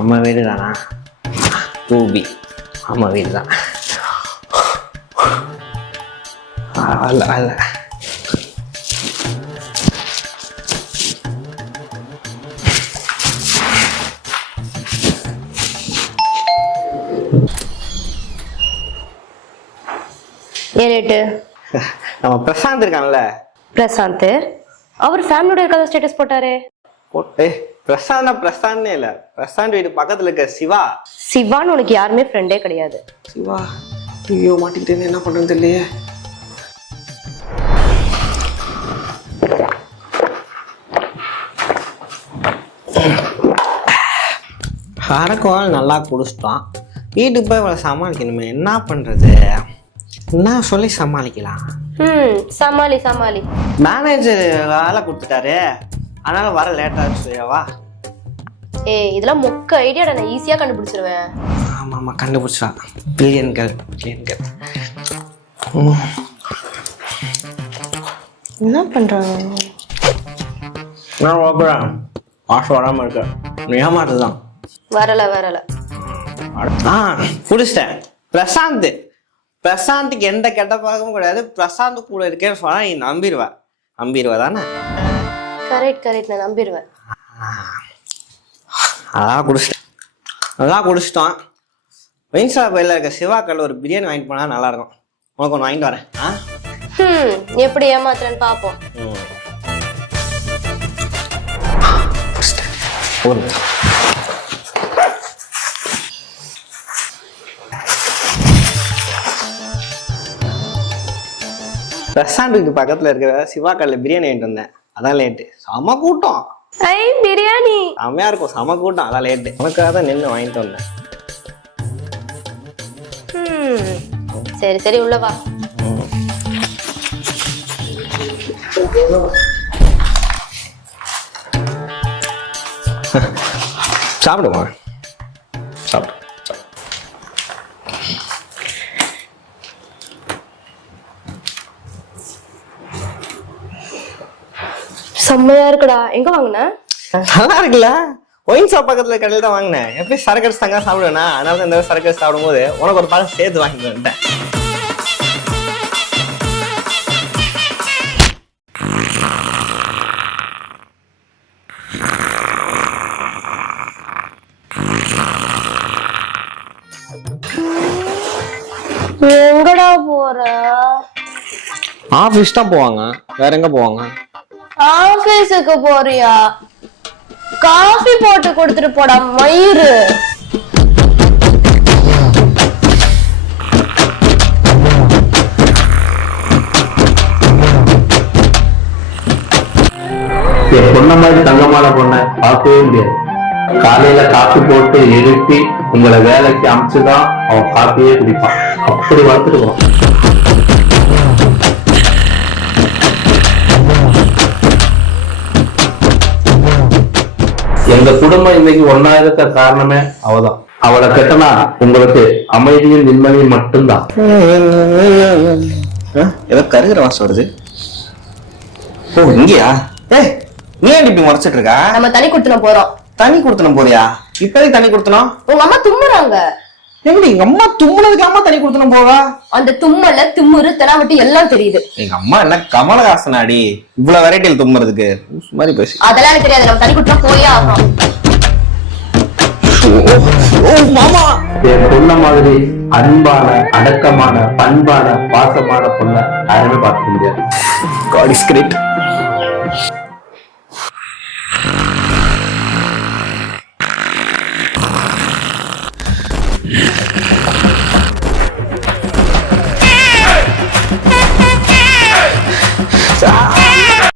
அம்மா வீடு தானா? தூபி அம்மா வீடு தான். அல்ல அல்ல ஏலேட்டு நம்ம பிரசாந்த் இருக்கான்ல, பிரசாந்த் அவர் ஃபேமிலியோட இருக்காத ஸ்டேட்டஸ் போட்டாரு. பிரசாந்த் இல்ல, பிரசாந்த் வீடு பக்கத்துல இருக்க சிவா. சிவான்னு உனக்கு யாருமே ஃப்ரெண்டே கிடையாது. சிவா ஐயோ மாட்டிக்கிட்டேன்னு என்ன பண்றது தெரியலையே. அரக்கோல் நல்லா குடிச்சிட்டோம். வீட்டுக்கு போய் இவ்வளோ சமாளிக்கணுமே, என்ன பண்றது? என்ன சொல்லி சமாளிக்கலாம்? சமாளி சமாளி. மேனேஜர் வேலை கொடுத்துட்டாரு, அதனால வர லேட் ஆச்சு. வா. இதெல்லாம் மொக்க ஐடியாடா, நான் ஈஸியா கண்டுபிடிச்சிருவேன். ஆமா ஆமா கண்டுபிடிச்சான். பில்லியன்கள். என்ன பண்றாங்க? நான் ஓப்பறேன். ஆசை வராம இருக்க நீ ஏமாத்துதான். வரல குடிச்சிட்டேன். பிரசாந்துக்கு எந்த கெட்ட பழக்கமும் கிடையாது. பிரசாந்த் கூட இருக்கேன்னு சொன்னா நீ நம்பிடுவா தானே? கரெக்ட் நான் நம்பிடுவேன். அதான் குடிச்சிட்டோம். வெயின்சா கோயில இருக்க சிவா கல்ல ஒரு பிரியாணி வாங்கிட்டு போனா நல்லா இருக்கும். உனக்கு ஒன்று வாங்கிட்டு வரேன். எப்படி ஏமாத்துறேன்னு பாப்போம். பிரசாந்துக்கு பக்கத்துல இருக்கிற சிவா கல்ல பிரியாணி வாங்கிட்டு வந்தேன். அதான் லேட்டு. செம கூட்டம். பிரியாணி செம்மையா இருக்கும். செம கூட்டம். அதான் லேட்டு. உனக்காக தான் நின்று வாங்கிட்டு வந்தேன். சரி உள்ள வா. சாப்பிடுமா? சாப்பிடு. செம்மையா இருக்குடா. எங்க வாங்கின? நல்லா இருக்குல்ல. ஒயின் ஷாப் பக்கத்துல கடையில் தான் வாங்கினேன். எப்படி சரக்கு அடிச்சு தங்க சாப்பிடுவேனா, அதனால தான் இந்த சரக்கு அடிச்சு சாப்பிடும் போது உனக்கு ஒரு பழம் சேர்த்து வாங்கிட்டு வந்துட்டேன். எங்கடா போற? ஆபீஸ் தான் போவாங்க, வேற எங்க போவாங்க? ஆபீஸுக்கு போறியா? காஃபி போட்டு கொடுத்துட்டு போடா மயிறு. பொண்ண மாதிரி தங்கமான பொண்ணை பார்க்கவே முடியாது. காலையில காஃபி போட்டு எழுப்பி உங்களை வேலைக்கு அனுப்பிச்சுதான் அவன் காஃபியே குடிப்பான். அப்படி வளர்த்துருக்கோம். எங்க குடும்பம் இன்னைக்கு ஒன்னா இருக்க காரணமே அவதான். அவளை கெட்டனா உங்களுக்கு அமைதியும் நிம்மதியும் மட்டும்தான். ஏதோ கருகிற வாசம் வருது. ஓ இங்கயா? நீ ஏன் இப்படி முறைச்சிட்டு இருக்கா? நம்ம தனி குடுத்தனம் போறோம். தனி கொடுத்தனும் போறியா? இப்போதைக்கு தனி கொடுத்தனும். உங்க அம்மா தும்முறாங்க. எப்படி எங்க அம்மா தும்முனதுக்கு அம்மா தனி கொடுத்தனும் போவா? அந்த தும்மல திம்முரு தெனாவட்டி எல்லாம் தெரியுது. எங்க அம்மா என்ன கமலஹாசனாடி இவ்வளவு வெரைட்டியில் தும்முறதுக்கு மாதிரி பேசி? அதெல்லாம் எனக்கு தெரியாது. நம்ம தனி கொடுத்தா போயே ஆகணும். மாமா என் பொண்ண மாதிரி அன்பான அடக்கமான பண்பான பாசமான பொண்ண யாருமே பார்க்க முடியாது. God is great.